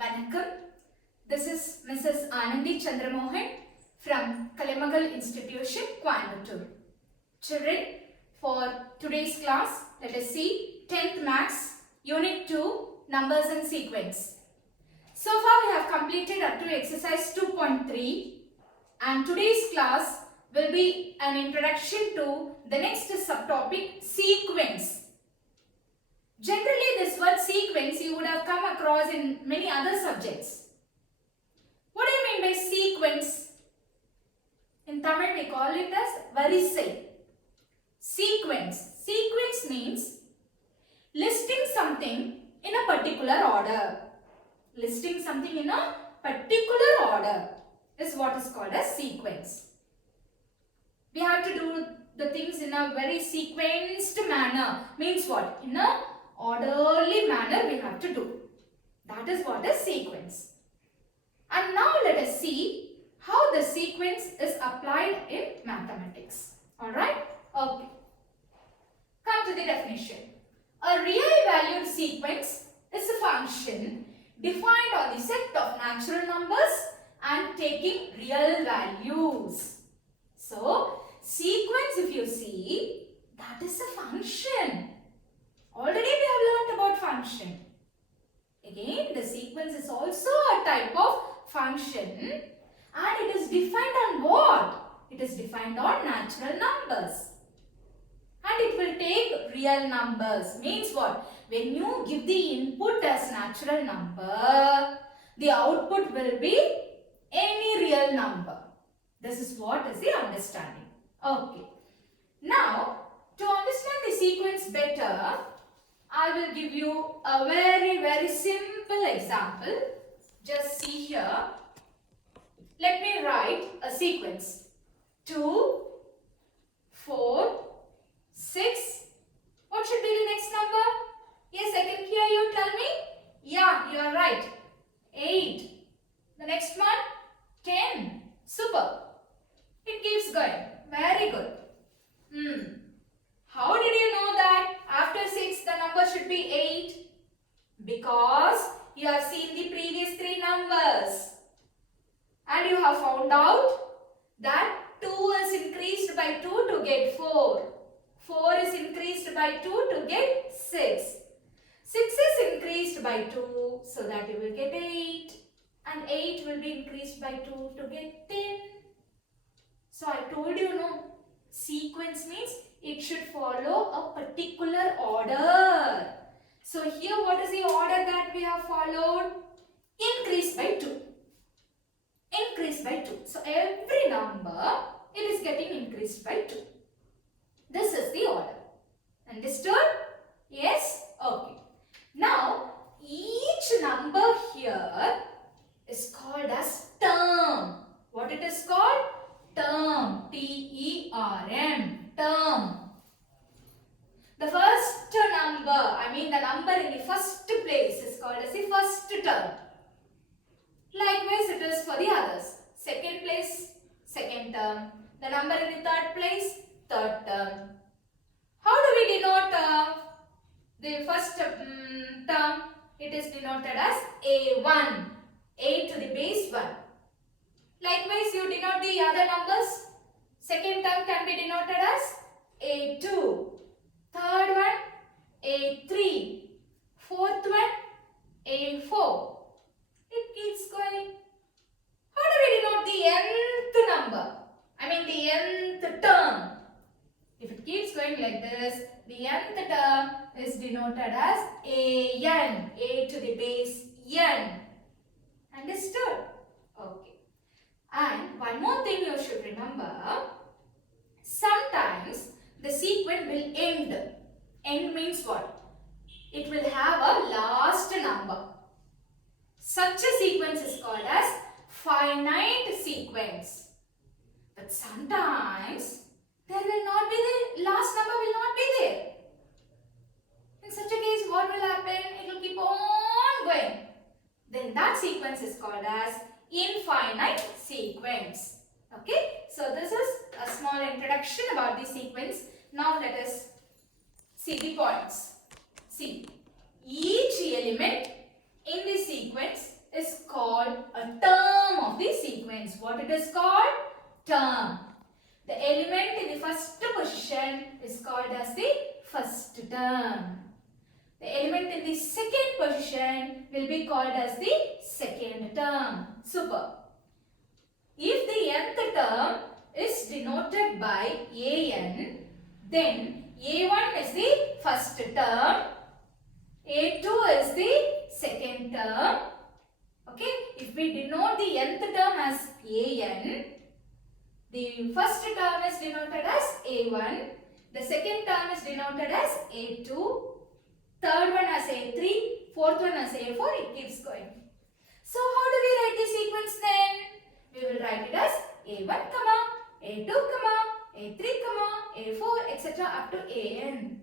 Vanakkam. This is Mrs. Anandi Chandramohan from Kalamagal Institution, Coimbatore. Children, for today's class, let us see 10th Maths, Unit 2, Numbers and Sequence. So far we have completed up to exercise 2.3 and today's class will be an introduction to the next subtopic, sequence. Generally, this word sequence you would have come across in many other subjects. What do you mean by sequence? In Tamil we call it as varisai. Sequence. Sequence means listing something in a particular order. Listing something in a particular order is what is called as sequence. We have to do the things in a very sequenced manner. Means what? In a orderly manner we have to do. That is what is sequence. And now let us see how the sequence is applied in mathematics. Alright? Okay. Come to the definition. A real valued sequence is a function defined on the set of natural numbers and taking real values. So, sequence, if you see, that is a function. Already we have learnt about function. Again, the sequence is also a type of function and it is defined on what? It is defined on natural numbers. And it will take real numbers. Means what? When you give the input as natural number, the output will be any real number. This is what is the understanding. Okay. Now, to understand the sequence better, I will give you a very simple example. Just see here. Let me write a sequence. 2, 4, 6. What should be the next number? Yes, I can hear you. Tell me. Yeah, you are right. 8. The next one? 10. Super. It keeps going. Very good. How did you know that after 6 the number should be 8? Because you have seen the previous 3 numbers. And you have found out that 2 is increased by 2 to get 4. 4 is increased by 2 to get 6. 6 is increased by 2 so that you will get 8. And 8 will be increased by 2 to get 10. So I told you, no, sequence means it should follow a particular order. So here what is the order that we have followed? Increase by 2. Increase by 2. So every number it is getting increased by 2. This is the order. Understood? Yes? Okay. Now each number here is called as term. What it is called? Term. T-E-R-M. Term. The first number, the number in the first place is called as the first term. Likewise it is for the others. Second place, second term. The number in the third place, third term. How do we denote the first term? It is denoted as A1. A to the base 1. Likewise, you denote the other numbers. Second term can be denoted as A2. Third one, A3. Fourth one, A4. It keeps going. How do we denote the nth number? The nth term. If it keeps going like this, the nth term is denoted as AN. A to the base N. Understood? Okay. And one more thing you should remember. Sometimes the sequence will end. End means what? It will have a last number. Such a sequence is called as finite sequence. But sometimes there will not be the last number will not be there. In such a case, what will happen? It will keep on going. Then that sequence is called as infinite sequence. Okay, so this is a small introduction about the sequence. Now let us see the points. See, each element in the sequence What it is called? Term. The element in the first position is called as the first term. The element in the second position will be called as the second term. Super. If the nth term is denoted by an, then a1 is the first term, a2 is the second term. Okay, if we denote the nth term as an, the first term is denoted as a1, the second term is denoted as a2, third one as a3, fourth one as a4, it keeps going. So how do we write the sequence then? We will write it as a1, a2, a3, a4, etc. up to an.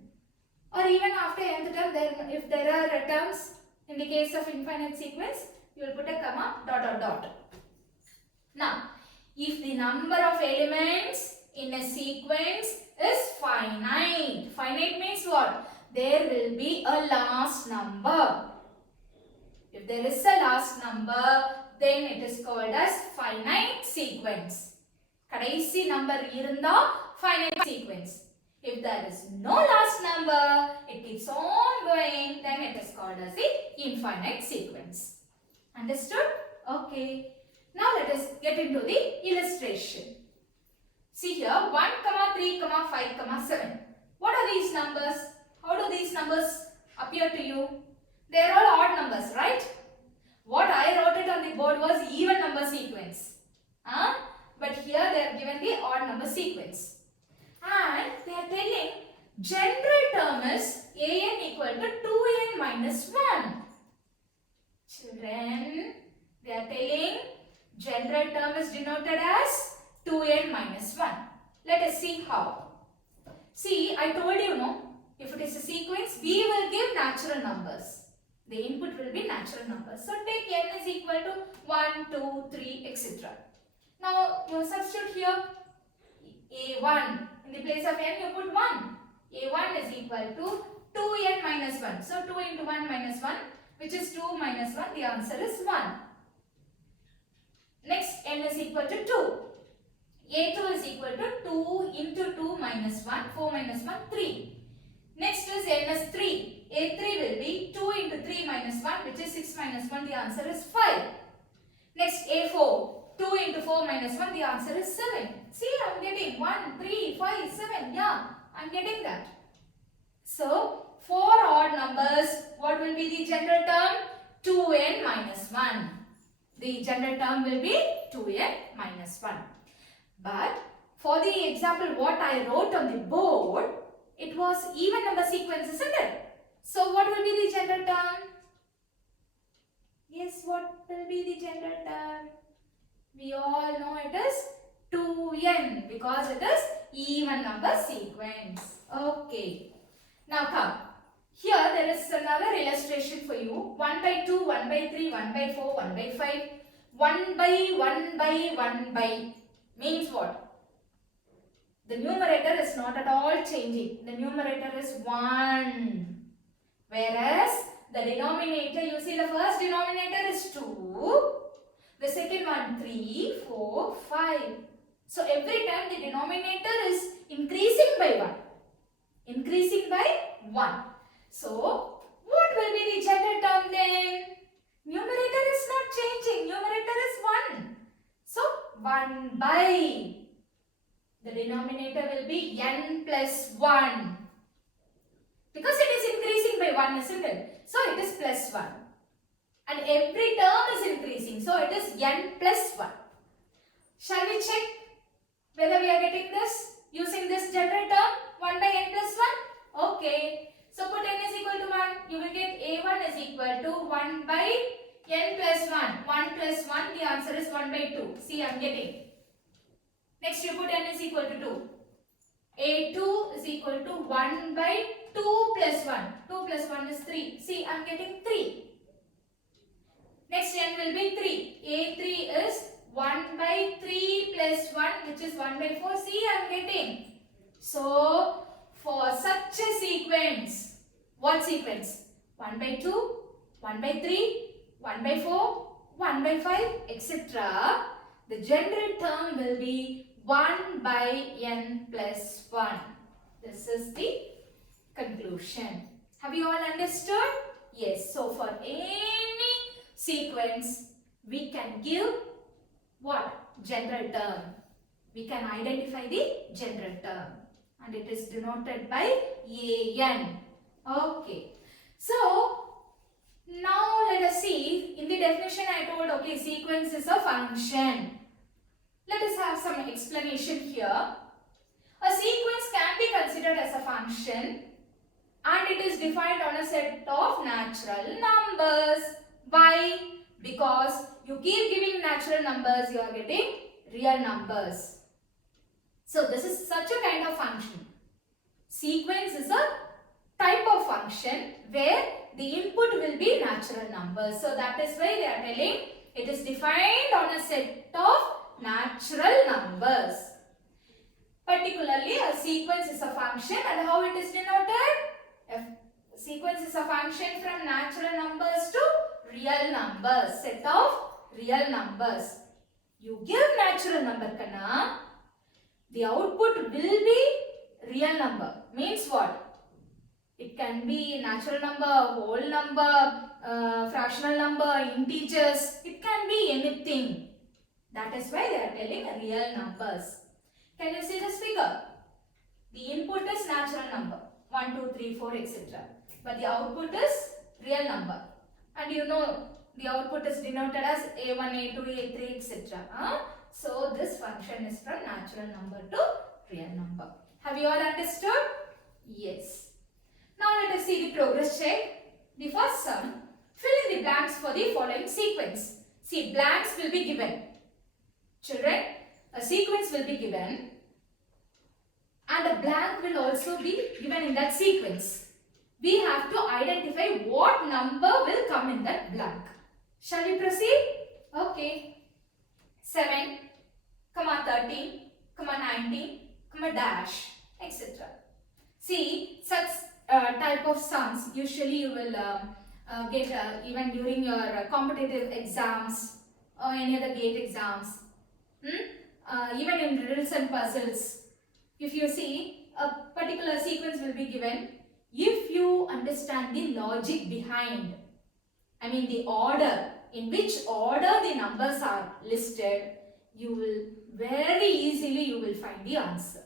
Or even after nth term, then if there are terms in the case of infinite sequence, you will put a comma, dot, dot, dot. Now, if the number of elements in a sequence is finite, finite means what? There will be a last number. If there is a last number, then it is called as finite sequence. Kadaisi number irunda finite sequence. If there is no last number, it keeps on going, then it is called as the infinite sequence. Understood? Okay. Now let us get into the illustration. See here 1, 3, 5, 7. What are these numbers? How do these numbers appear to you? They are all odd numbers, right? What I wrote it on the board was even number sequence. But here they are given the odd number sequence. And they are telling general term is an equal to 2n minus 1. Children, they are telling general term is denoted as 2n minus 1. Let us see how. See, I told you, no, if it is a sequence, we will give natural numbers. The input will be natural numbers. So take n is equal to 1, 2, 3, etc. Now you substitute here a1. In the place of n you put 1. a1 is equal to 2n minus 1. So 2 into 1 minus 1, which is 2 minus 1. The answer is 1. Next, n is equal to 2. a2 is equal to 2 into 2 minus 1. 4 minus 1, 3. Next is n is 3. a3 will be 2 into 3 minus 1, which is 6 minus 1. The answer is 5. Next, a4. 2 into 4 minus 1. The answer is 7. See, I am getting 1, 3, 5, 7. Yeah, I am getting that. So, for odd numbers, what will be the general term? 2n minus 1. The general term will be 2n minus 1. But for the example what I wrote on the board, it was even number sequence, isn't it? So what will be the general term? Yes, what will be the general term? We all know it is 2n because it is even number sequence. Okay. Now come. Here there is another illustration for you. 1 by 2, 1 by 3, 1 by 4, 1 by 5. 1 by 1 by 1 by means what? The numerator is not at all changing. The numerator is 1. Whereas the denominator, you see the first denominator is 2. The second one 3, 4, 5. So every time the denominator is increasing by 1. Increasing by 1. So what will be the general term then? Numerator is not changing. Numerator is 1. So 1 by. The denominator will be n plus 1. Because it is increasing by 1, isn't it? So it is plus 1. And every term is increasing. So it is n plus 1. Shall we check whether we are getting this using this general term 1 by n plus 1? Okay. So put n is equal to 1. You will get a1 is equal to 1 by n plus 1. 1 plus 1, the answer is 1 by 2. See, I am getting. Next you put n is equal to 2. a2 is equal to 1 by 2 plus 1. 2 plus 1 is 3. See, I am getting 3. Next n will be 3. a3 is 1 by 3 plus 1, which is 1 by 4. See, I am getting. So, for such a sequence, what sequence? 1 by 2, 1 by 3, 1 by 4, 1 by 5, etc. The general term will be 1 by n plus 1. This is the conclusion. Have you all understood? Yes. So for any sequence, we can give what? General term. We can identify the general term. And it is denoted by an. Okay. So, now let us see. In the definition I told, okay, sequence is a function. Let us have some explanation here. A sequence can be considered as a function and it is defined on a set of natural numbers. Why? Because you keep giving natural numbers, you are getting real numbers. So this is such a kind of function. Sequence is a type of function where the input will be natural numbers. So that is why they are telling it is defined on a set of natural numbers. Particularly a sequence is a function, and how it is denoted? A sequence is a function from natural numbers to real numbers, set of real numbers. You give natural number kana, the output will be real number. Means what? It can be natural number, whole number, fractional number, integers. It can be anything. That is why they are telling real numbers. Can you see this figure? The input is natural number 1, 2, 3, 4, etc. But the output is real number. And you know the output is denoted as A1, A2, A3, etc. So this function is from natural number to real number. Have you all understood? Yes. Now let us see the progress check. The first sum, fill in the blanks for the following sequence. See, blanks will be given. Children, a sequence will be given and a blank will also be given in that sequence. We have to identify what number will come in that blank. Shall we proceed? Okay. 7, 13, 19, dash, etc. See, such type of sums usually you will get even during your competitive exams or any other gate exams. Even in riddles and puzzles, if you see a particular sequence will be given, if you understand the logic behind, I mean the order, in which order the numbers are listed, you will very easily you will find the answer.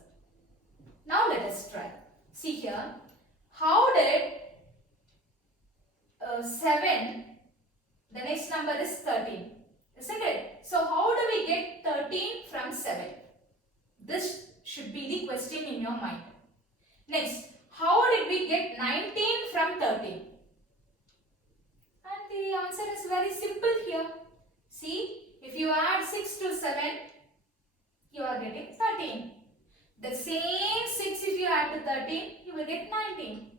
Now let us try. See here, how did 7, the next number is 13, isn't it? So how do we get 13 from 7? This should be the question in your mind. Next, how did we get 19 from 13? And the answer is very simple here. See, if you add 6 to 7, you are getting 13. The same 6 if you add to 13, you will get 19.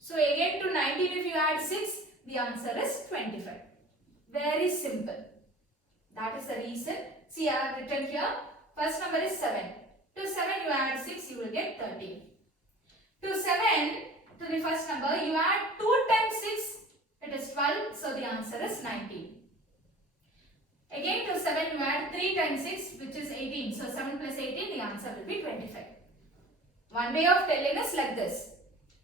So again to 19 if you add 6, the answer is 25. Very simple. That is the reason. See, I have written here, first number is 7. To 7 you add 6, you will get 13. To 7, to the first number, you add 2 times 6, it is 12, so the answer is 19. Again to 7 you add 3 times 6, which is 18. So 7 plus 18, the answer will be 25. One way of telling is like this.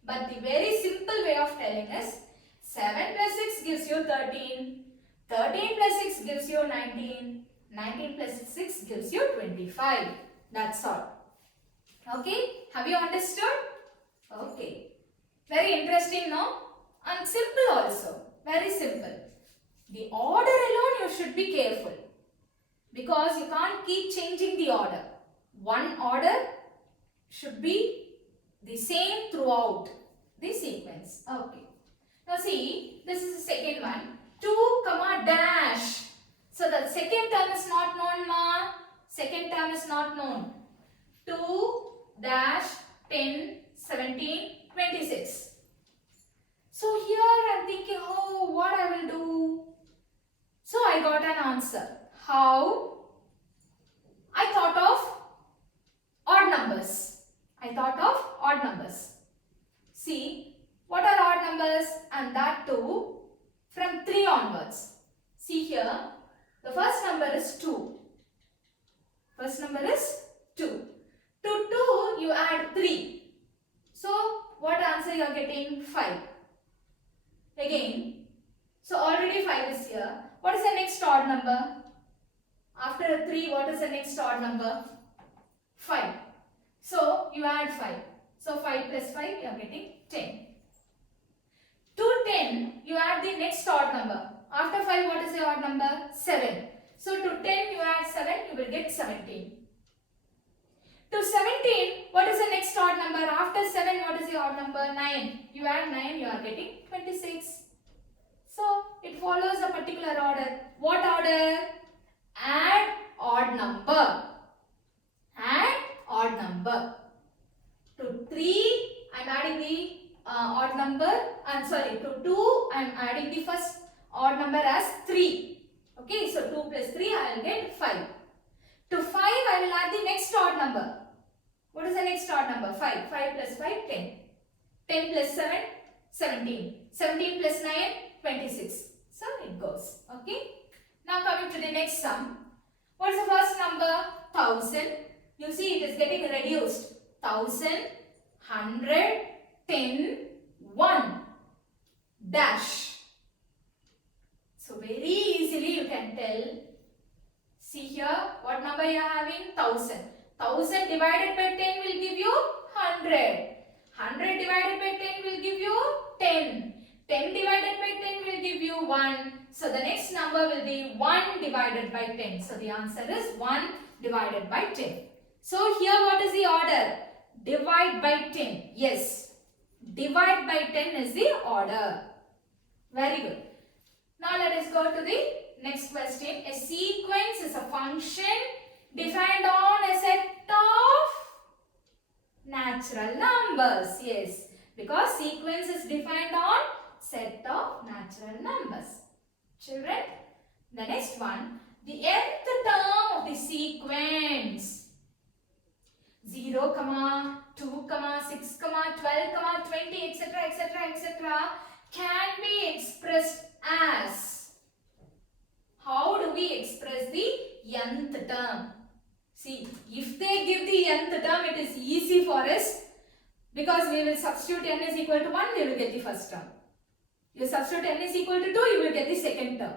But the very simple way of telling is 7 plus 6 gives you 13. 13 plus 6 gives you 19. 19 plus 6 gives you 25. That's all. Okay? Have you understood? Okay. Very interesting, no? And simple also. Very simple. The order alone you should be careful, because you can't keep changing the order. One order should be the same throughout the sequence. Okay. Now see, this is the second one. 2, dash. So the second term is not known, ma. Second term is not known. 2 dash 10, 17, 26. So here I am thinking, oh, what I will do? So I got an answer. How? I thought of odd numbers. See, what are odd numbers? And that too from 3 onwards. See here, the first number is 2. First number is 2. To 2 you add 3. So what answer you are getting? 5. Again, so already 5 is here. What is the next odd number? After 3, what is the next odd number? 5. So you add 5. So 5 plus 5 you are getting 10. To 10 you add the next odd number. After 5 what is the odd number? 7. So to 10 you add 7, you will get 17. To 17, what is the next odd number? After 7, what is the odd number? 9. You add 9, you are getting 26. So it follows a particular order. What order? Add odd number. Add odd number. To 3, I am adding the odd number. To 2, I am adding the first odd number as 3. Okay, so 2 plus 3, I will get 5. To 5, I will add the next odd number. What is the next odd number? 5. 5 plus 5, 10. 10 plus 7, 17. 17 plus 9, 26. So it goes. Okay. Now coming to the next sum. What is the first number? 1000. You see it is getting reduced. 1000, 100, 10, 1. Dash. So very easily you can tell. See here, what number you are having? 1000. 1000 divided by 10 will give you 100. 100 divided by 10 will give you 10. 10 divided by 10 will give you 1. So the next number will be 1 divided by 10. So the answer is 1 divided by 10. So here what is the order? Divide by 10. Yes. Divide by 10 is the order. Very good. Now let us go to the next question. A sequence is a function defined on a set of natural numbers. Yes, because sequence is defined on set of natural numbers. Children, the next one, the nth term of the sequence 0, 2, 6, 12, 20, etc., etc., etc. can be expressed as. How do we express the nth term? See, if they give the nth term, it is easy for us because we will substitute n is equal to 1, we will get the first term. You substitute n is equal to 2, you will get the second term.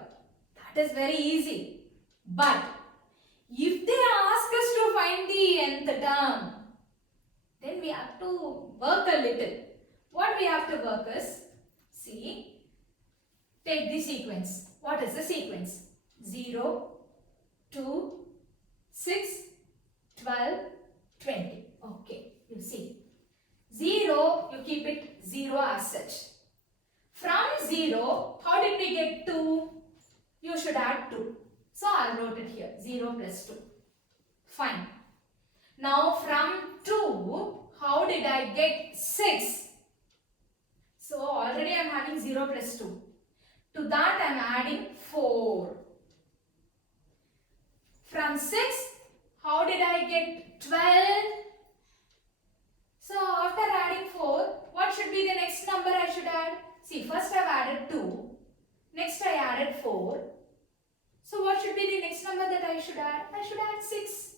That is very easy. But if they ask us to find the nth term, then we have to work a little. What we have to work is, see, take the sequence. What is the sequence? 0, 2, 6, 12, 20. Okay, you see. 0, you keep it 0 as such. From 0, how did we get 2? You should add 2. So I wrote it here, 0 plus 2. Fine. Now from 2, how did I get 6? So already I am having 0 plus 2. To that I am adding 4. From 6, how did I get 12? So after adding 4, what should be the next number I should add? See, first I have added 2. Next I added 4. So what should be the next number that I should add? I should add 6.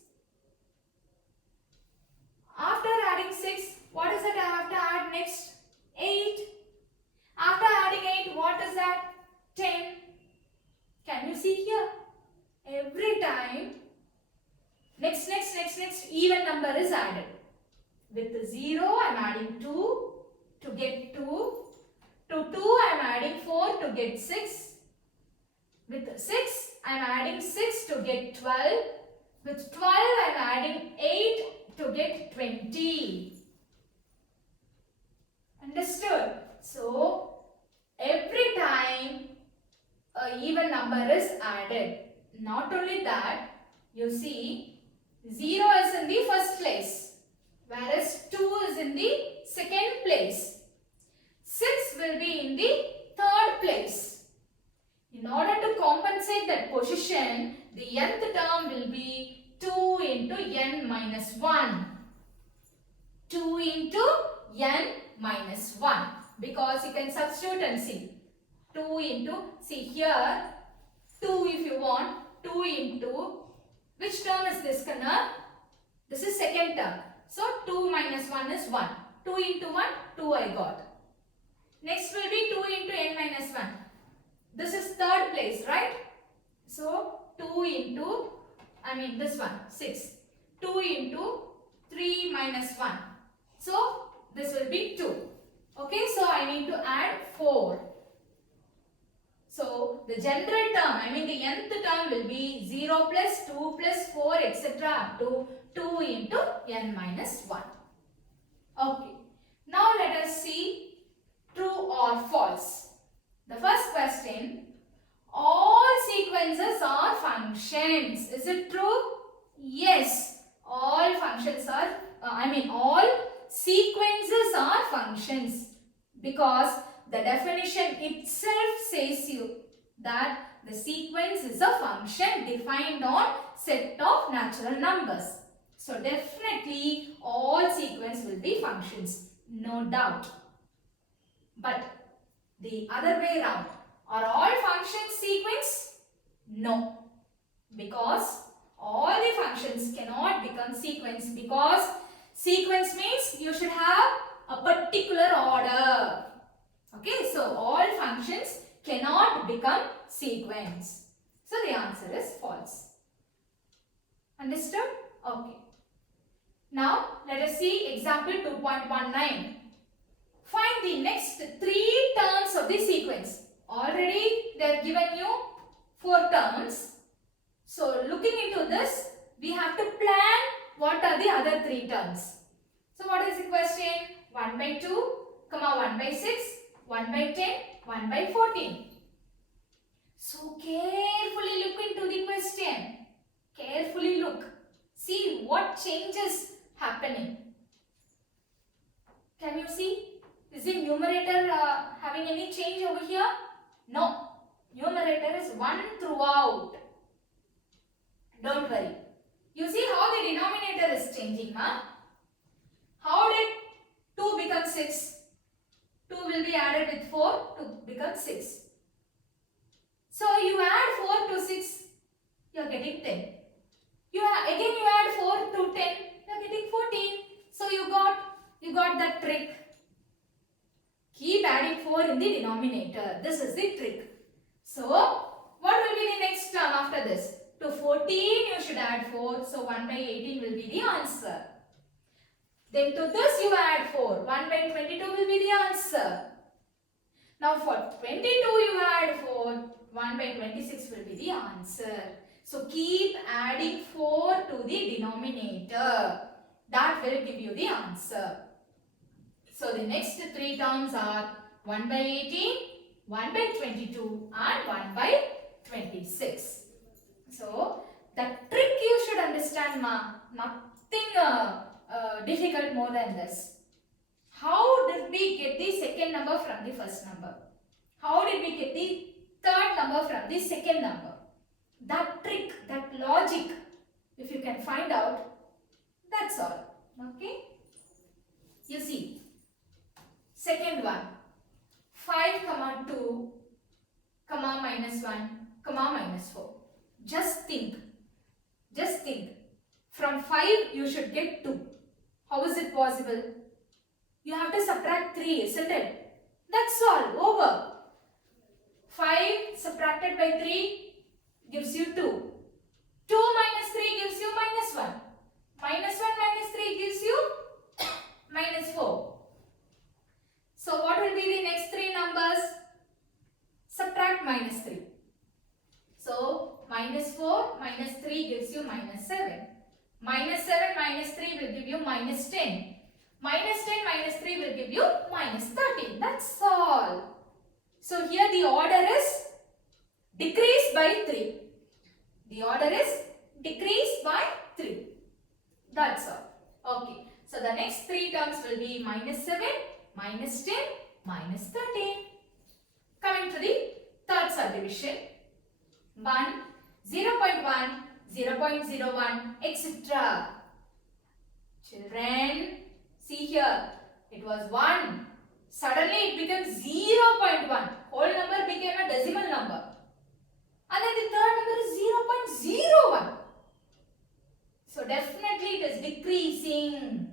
After adding 6, what is it I have to add next? 8. After adding 8, what is that? 10. Can you see here? Every time, next, even number is added. With 0, I am adding 2 to get 2. To 2, I am adding 4 to get 6. With 6, I am adding 6 to get 12. With 12, I am adding 8 to get 20. Understood? So, every time an even number is added. Not only that, you see 0 is in the first place, whereas 2 is in the second place. 6 will be in the third place. In order to compensate that position, the nth term will be 2 into n minus 1. 2 into n minus 1. Because you can substitute and see. 2 into, see here, 2 if you want, 2 into, Which term is this, Kanna? This is second term. So 2 minus 1 is 1. 2 into 1, 2 I got. Next will be 2 into n minus 1. This is third place, right? So 2 into, this one, 6. 2 into 3 minus 1. So this will be 2. Okay, so I need to add 4. So the general term, the nth term will be 0 plus 2 plus 4 etc. up to 2 into n minus 1. Okay, now let us see true or false. The first question, all sequences are functions. Is it true? Yes, all functions are, all sequences are functions, because the definition itself says you that the sequence is a function defined on set of natural numbers. So definitely all sequence will be functions, no doubt. But the other way around, are all functions sequence? No, because all the functions cannot become sequence, because sequence means you should have a particular order. Okay, so all functions cannot become sequence. So the answer is false. Understood? Okay. Now let us see example 2.19. Find the next 3 terms of the sequence. Already they have given you 4 terms. So looking into this, we have to plan what are the other 3 terms. So what is the question? 1 by 2, 1 by 6, 1 by 10, 1 by 14. So carefully look into the question. Carefully look. See what changes happening. Can you see? Is the numerator having any change over here? No. Numerator is 1 throughout. Don't worry. You see how the denominator is changing, ma? How did 2 become 6? 2 will be added with 4 to become 6. So you add 4 to 6, you are getting 10. You add 4 to 10, you are getting 14. So you got that trick. Keep adding 4 in the denominator. This is the trick. So what will be the next term after this? To 14 you should add 4. So 1 by 18 will be the answer. Then to this you add 4. 1 by 22 will be the answer. Now for 22 you add 4. 1 by 26 will be the answer. So keep adding 4 to the denominator. That will give you the answer. So the next 3 terms are 1 by 18, 1 by 22 and 1 by 26. So the trick you should understand, ma. Nothing difficult more than this. How did we get the second number from the first number? How did we get the third number from the second number? That trick, that logic, if you can find out, that's all. Okay? You see, second one, 5, 2, minus 1, minus 4. Just think. From 5 you should get 2. How is it possible? You have to subtract 3, isn't it? That's all, over. 5 subtracted by 3 gives you 2. 2 minus 3 gives you minus 1. Minus 1 minus 3 gives you minus 4. So what will be the next 3 numbers? Subtract minus 3. So minus 4 minus 3 gives you minus 7. Minus 7 minus 3 will give you minus 10. Minus 10 minus 3 will give you minus 13. That's all. So here the order is decrease by 3. The order is decrease by 3. That's all. Okay. So the next 3 terms will be minus 7, minus 10, minus 13. Coming to the third subdivision. 1, 0.1, 0.01, etc. Children, see here. It was 1. Suddenly it became 0.1. Whole number became a decimal number. And then the third number is 0.01. decreasing.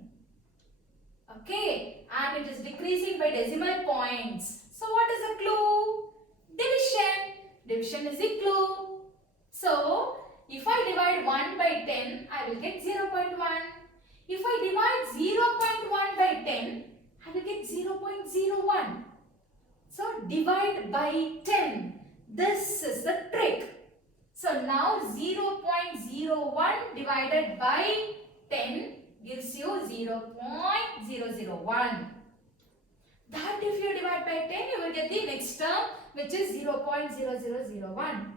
Okay, and it is decreasing by decimal points. So what is the clue? Division. Division is the clue. So if I divide 1 by 10, I will get 0.1. If I divide 0.1 by 10, I will get 0.01. So divide by 10. This is the trick. So now 0.01 divided by 10 gives you 0.001. That if you divide by 10, you will get the next term, which is 0.0001.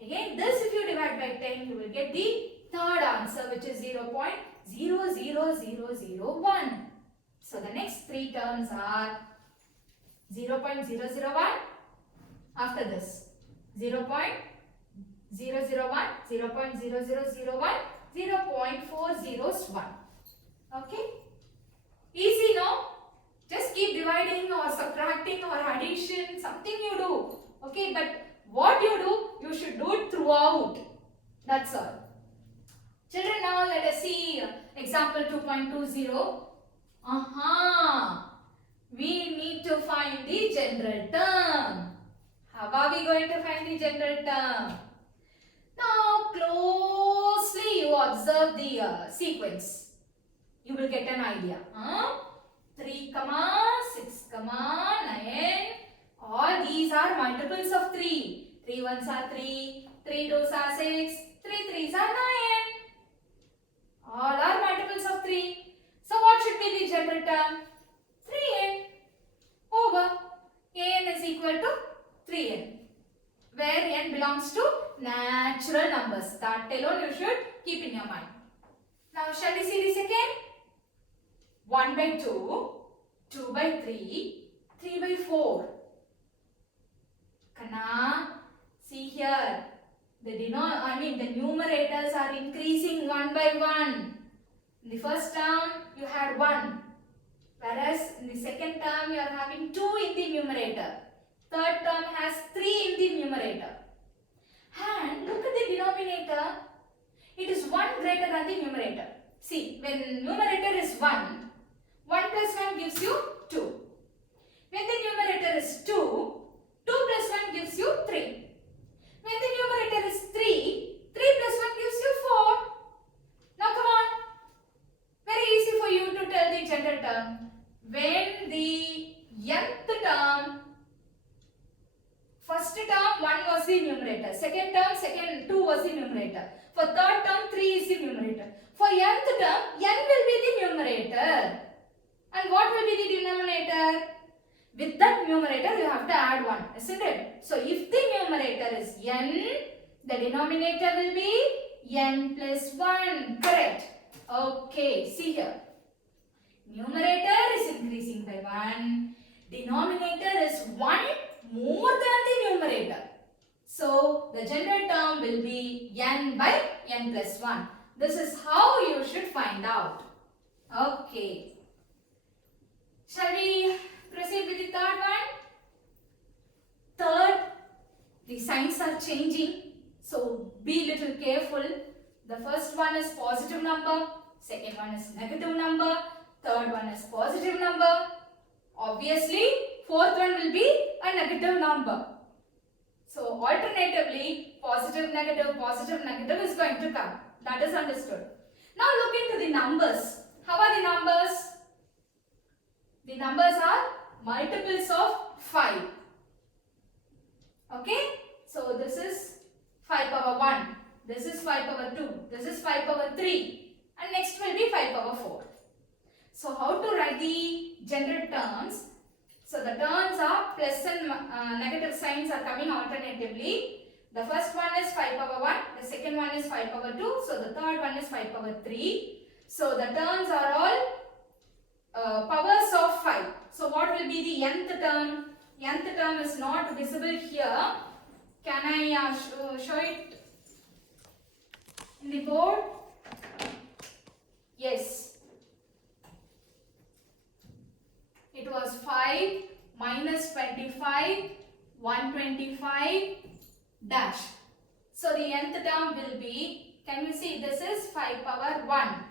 Again, this if you divide by 10, you will get the third answer, which is 0.00001. So the next three terms are 0.001, after this 0.001, 0.0001, 0.401. Okay? Easy, no? Just keep dividing or subtracting or addition, something you do. Okay, but what you do, you should do it throughout. That's all. Children, now let us see example 2.20. We need to find the general term. How are we going to find the general term? Now closely you observe the sequence. You will get an idea. 3, 6, 9. All these are multiples of 3. 3 ones are 3. 3 twos are 6. 3 threes are 9. All are multiples of 3. So what should be the general term? 3n over an is equal to 3n, where n belongs to natural numbers. That alone you should keep in your mind. Now shall we see the second? 1 by 2, 2 by 3, 3 by 4. Kana, see here, the numerators are increasing one by one. In the first term you had 1, whereas in the second term you are having 2 in the numerator. Third term has 3 in the numerator. And look at the denominator. It is 1 greater than the numerator. See, when numerator is 1, 1 plus 1 gives you 2. When the numerator is 2, 2 plus 1 gives you 3. When the numerator is 3, 3 plus 1 gives you 4. Now come on. Very easy for you to tell the general term. When the nth term, first term 1 was the numerator, second term 2 was the numerator, for third term 3 is the numerator. For nth term, n will be the numerator. And what will be the denominator? With that numerator you have to add 1, isn't it? So if the numerator is n, the denominator will be n plus 1. Correct. Okay, see here. Numerator is increasing by 1. Denominator is 1 more than the numerator. So the general term will be n by n plus 1. This is how you should find out. Okay. Shall we proceed with the third one? Third, the signs are changing. So be little careful. The first one is positive number. Second one is negative number. Third one is positive number. Obviously, fourth one will be a negative number. So alternatively, positive, negative is going to come. That is understood. Now look into the numbers. How are the numbers? The numbers are multiples of 5. Okay? So this is 5 power 1. This is 5 power 2. This is 5 power 3. And next will be 5 power 4. So how to write the general terms? So the terms are plus and negative signs are coming alternatively. The first one is 5 power 1. The second one is 5 power 2. So the third one is 5 power 3. So the terms are all powers of 5. So what will be the nth term? Nth term is not visible here. Can I show it in the board? Yes. It was 5 minus 25, 125 dash. So the nth term will be, can you see, this is 5 power 1.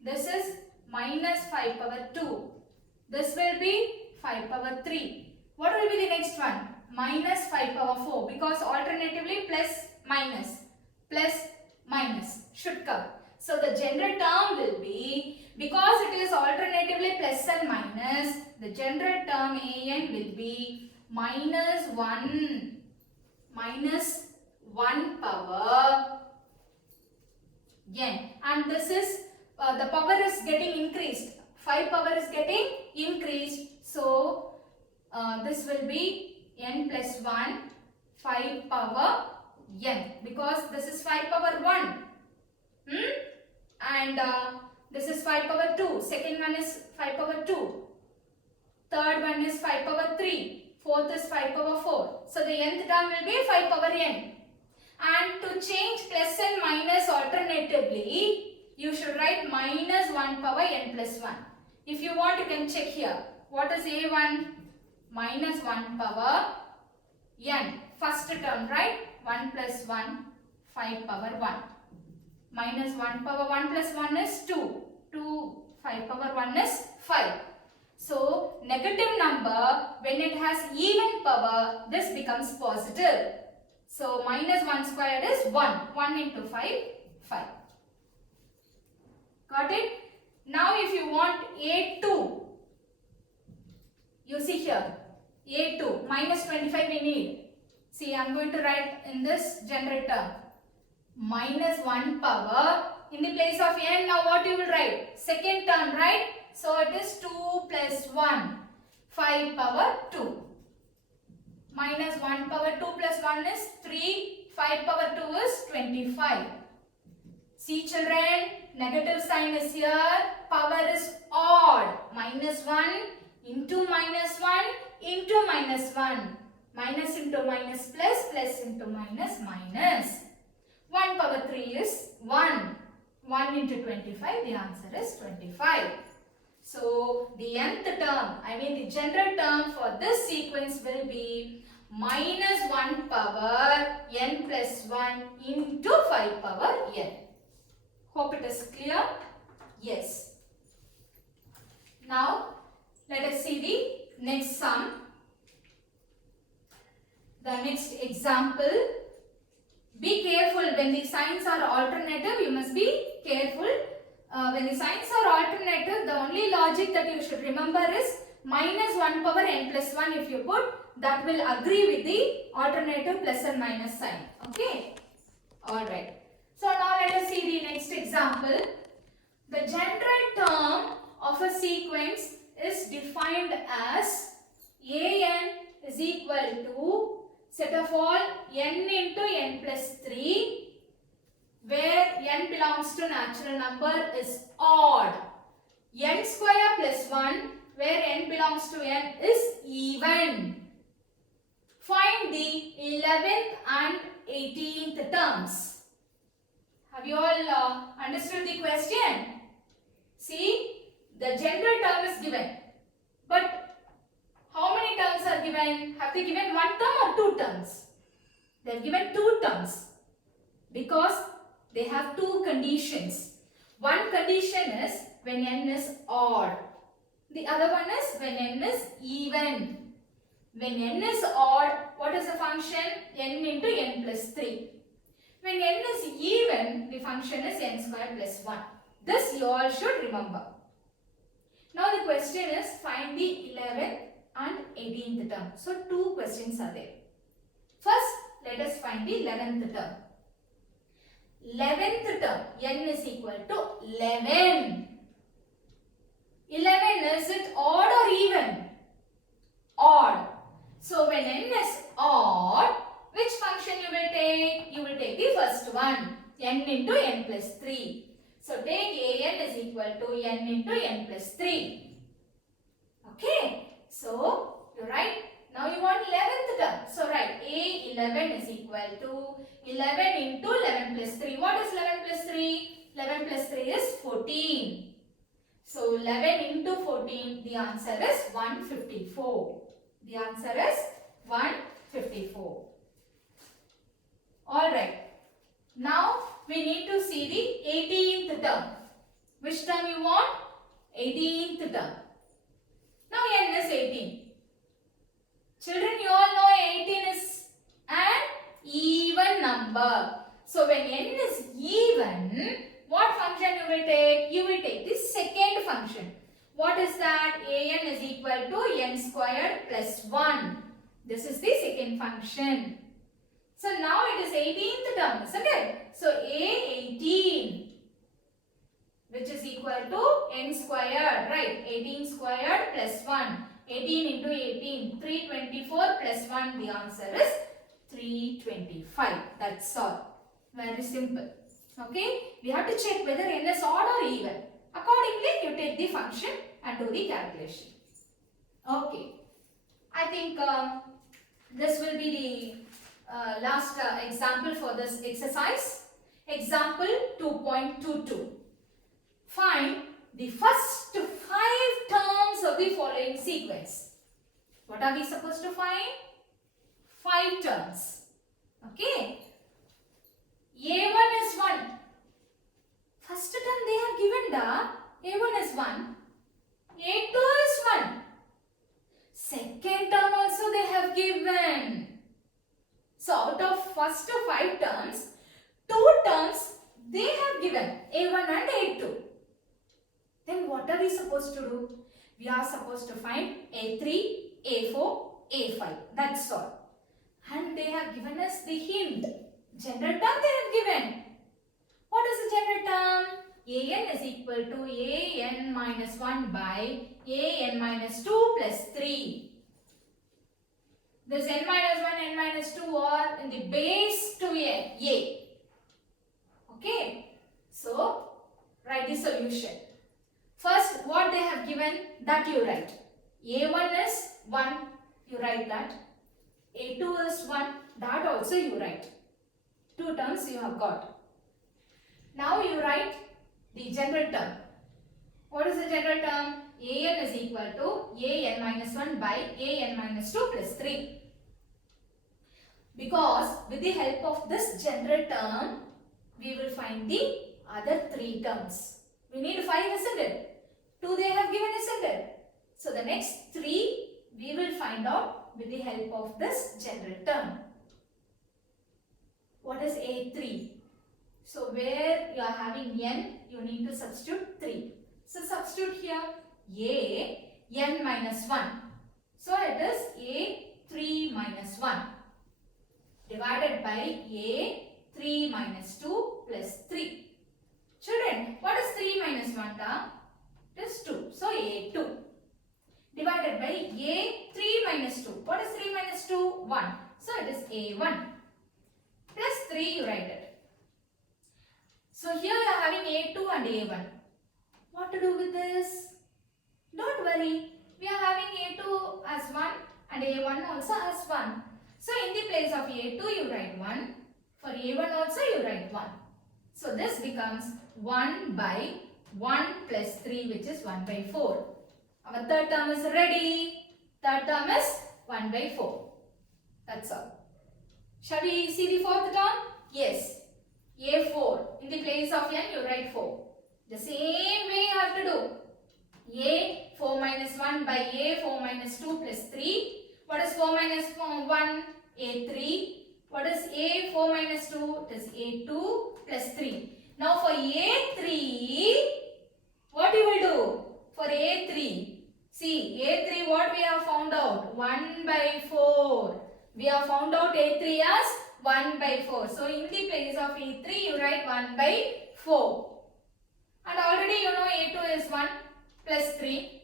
This is minus 5 power 2. This will be 5 power 3. What will be the next one? Minus 5 power 4, because alternatively plus minus should come. So the general term will be, because it is alternatively plus and minus, the general term an will be minus 1 power n, and this is the power is getting increased. 5 power is getting increased, so this will be n plus 1 5 power n, because this is 5 power 1 and this is 5 power 2. Second one is 5 power 2. Third one is 5 power 3. Fourth is 5 power 4. So the nth term will be 5 power n. And to change plus and minus alternatively, you should write minus 1 power n plus 1. If you want, you can check here. What is a1? Minus 1 power n. First term, right? 1 plus 1, 5 power 1. Minus 1 power 1 plus 1 is 2. 2, 5 power 1 is 5. So, negative number, when it has even power, this becomes positive. So, minus 1 squared is 1. 1 into 5, 5. Got it? Now, if you want a2, you see here, a2, minus 25 we need. See, I am going to write in this generator. Minus 1 power, in the place of n, now what you will write? Second term, right? So, it is 2 plus 1, 5 power 2. Minus 1 power 2 plus 1 is 3, 5 power 2 is 25. See children, negative sign is here, power is odd. Minus 1 into minus 1 into minus 1. Minus into minus plus, plus into minus minus. 1 power 3 is 1. 1 into 25, the answer is 25. So, the nth term, the general term for this sequence will be minus 1 power n plus 1 into 5 power n. Hope it is clear? Yes. Now, let us see the next sum. The next example. Be careful when the signs are alternative, you must be careful. When the signs are alternative, the only logic that you should remember is minus 1 power n plus 1 if you put, that will agree with the alternative plus and minus sign. Okay? Alright. So now let us see the next example. The general term of a sequence is defined as an is equal to set of all n into n plus 3, where n belongs to natural number is odd. N square plus 1, where n belongs to n is even. Find the 11th and 18th terms. Have you all understood the question? See, the general term is given. But how many terms are given? Have they given one term or two terms? They have given two terms. Because they have two conditions. One condition is when n is odd. The other one is when n is even. When n is odd, what is the function? N into n plus 3. When n is even, the function is n square plus 1. This you all should remember. Now the question is find the 11th and 18th term. So two questions are there. First, let us find the 11th term. 11th term, n is equal to 11. 11, is it odd or even? Odd. So when n is odd, which function you will take? You will take the first one, n into n plus 3. So take an is equal to n into n plus 3. Okay. So you write, now you want 11th term. So write a11 is equal to 11 into 11 plus 3. What is 11 plus 3? 11 plus 3 is 14. So 11 into 14, the answer is 154. The answer is 154. Alright. Now we need to see the 18th term. Which term you want? 18th term. Now n is 18. Children, you all know 18 is an even number. So when n is even, what function you will take? You will take the second function. What is that? an is equal to n squared plus 1. This is the second function. So now it is 18th term, isn't it? So a18, which is equal to n squared, right? 18 squared plus 1. 18 into 18, 324 plus 1. The answer is 325. That's all. Very simple. Okay? We have to check whether n is odd or even. Accordingly, you take the function and do the calculation. Okay. I think this will be the last example for this exercise. Example 2.22. Find the first 5 terms of the following sequence. What are we supposed to find? 5 terms. Okay. A1 is 1. First term they have given the A1 is 1. A2 is 1. Second term also they have given. So out of first 5 terms, 2 terms they have given, A1 and A2. Then what are we supposed to do? We are supposed to find A3, A4, A5. That's all. And they have given us the hint. General term they have given. What is the general term? An is equal to An minus 1 by An minus 2 plus 3. This n minus 1, n minus 2 are in the base to A. Okay. So, write the solution. First, what they have given, that you write. A1 is 1, you write that. A2 is 1, that also you write. 2 terms you have got. Now you write the general term. What is the general term? An is equal to An minus 1 by An minus 2 plus 3. Because with the help of this general term, we will find the other 3 terms. We need 5, isn't it? 2 they have given, isn't it? So the next 3 we will find out with the help of this general term. What is A3? So where you are having n, you need to substitute 3. So substitute here A, n minus 1. So it is A3 minus 1 divided by A3 minus 2 plus 3. Children, what is 3 minus 1 term? It is 2. So A2 divided by A3 minus 2. What is 3 minus 2? 1. So it is A1 plus 3 you write it. So here you are having A2 and A1. What to do with this? Don't worry. We are having A2 as 1 and A1 also as 1. So in the place of A2 you write 1. For A1 also you write 1. So this becomes 1 by 1 plus 3, which is 1 by 4. Our third term is ready. Third term is 1 by 4. That's all. Shall we see the fourth term? Yes. A4. In the place of n, you write 4. The same way you have to do. A 4 minus 1 by A 4 minus 2 plus 3. What is 4 minus 1? A3. What is A 4 minus 2? It is A2 plus 3. Now for A3, what you will do? For A3, see A3 what we have found out? 1 by 4. We have found out A3 as 1 by 4. So in the place of A3 you write 1 by 4. And already you know A2 is 1 plus 3,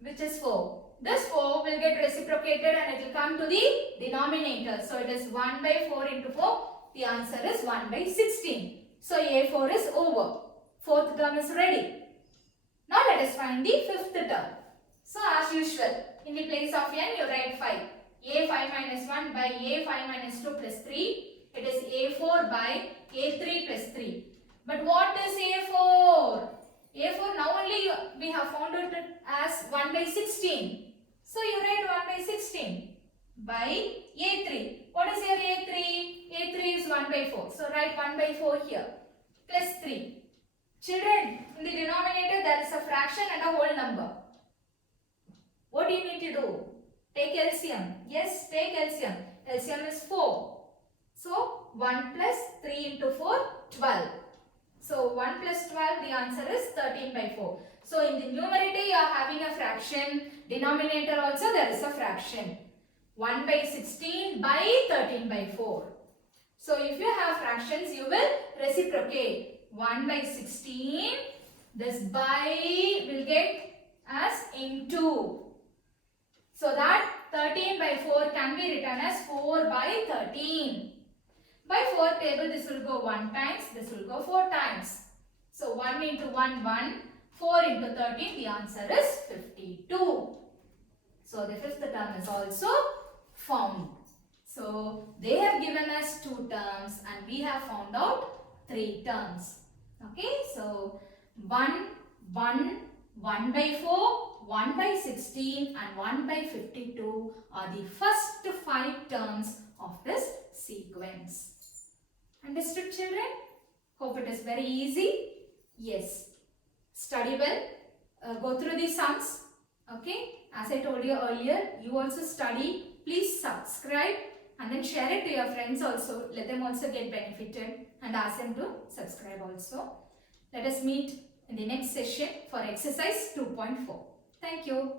which is 4. This 4 will get reciprocated and it will come to the denominator. So it is 1 by 4 into 4. The answer is 1 by 16. So A4 is over. Fourth term is ready. Now let us find the fifth term. So as usual, in the place of n you write 5. A5 minus 1 by A5 minus 2 plus 3. It is A4 by A3 plus 3. But what is A4? A4 now only we have found it as 1 by 16. So you write 1 by 16 by A3. What is your A3? A3 is 1 by 4. So write 1 by 4 here plus 3. Children, in the denominator there is a fraction and a whole number. What do you need to do? Take LCM. Yes, take LCM. LCM is 4. So 1 plus 3 into 4, 12. So 1 plus 12, the answer is 13 by 4. So in the numerator you are having a fraction. Denominator also there is a fraction. 1 by 16 by 13 by 4. So if you have fractions, you will reciprocate. 1 by 16, this by will get as into. So that 13 by 4 can be written as 4 by 13. By 4 table, this will go 1 times, this will go 4 times. So 1 into 1, 1. 4 into 13, the answer is 52. So the fifth term is also found. So they have given us 2 terms and we have found out 3 terms. Okay, so 1 by 4, 1 by 16 and 1 by 52 are the first 5 terms of this sequence. Understood, children? Hope it is very easy. Yes. Study well. Go through the sums. Okay. As I told you earlier, you also study. Please subscribe and then share it to your friends also. Let them also get benefited and ask them to subscribe also. Let us meet in the next session for exercise 2.4. Thank you.